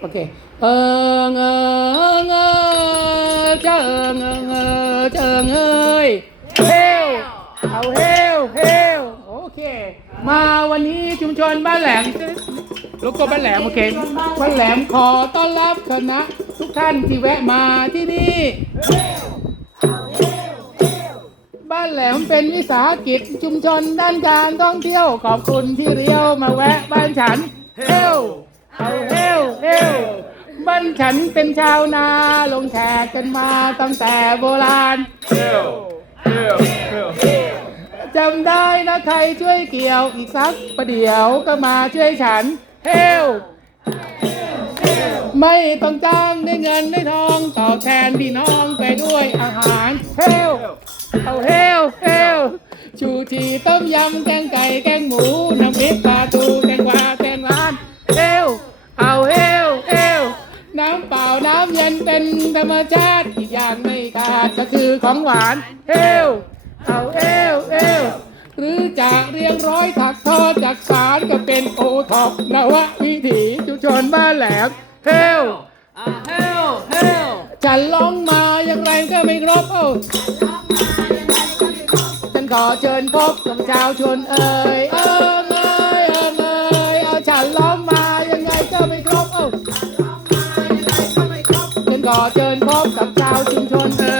โอเค เอิงเอิงเอิงเจิงเอิงเอิงเจิงเอ้ยเฮลเอาเฮลเฮลโอเค มาวันนี้ชุมชนบ้านแหลมโลโก้บ้านแหลมโอเคบ้านแหลมขอต้อนรับคณะทุกท่านที่แวะมาที่นี่ บ้านแหลมเป็นวิสาหกิจชุมชนด้านการท่องเที่ยวขอบคุณที่เรียวมาแวะบ้านฉันเฮลเอาเฮลเฮล บ้านฉันเป็นชาวนาลงแขกกันมาตั้งแต่โบราณ Hell, hell, hell. จำได้นะใครช่วยเกี่ยวอีกสักประเดี๋ยวก็มาช่วยฉัน เฮลไม่ต้องจ้างได้เงินได้ทองตอบแทนพี่น้องไปด้วยอาหาร เฮลเอาเฮลเฮลชูชีต้มยำแกงไก่แกงหมูน้ำพริกปลาทู เย็นเป็นธรรมชาติอีกอย่างไม่ขาดก็คือของหวานเฮลเอาเฮลเฮลหรือจะเรียงร้อยถักทอดจากสารก็เป็นโอท็อปนววิถีชุมชนบ้านแหลมเฮล Ah, hell, hell. ฉันร้องมาอย่างไรก็ไม่ครบเอ้าฉันขอเชิญพบกับชาวชนเอ่ย ก่อเชิญพบกับชาวชุมชนเออ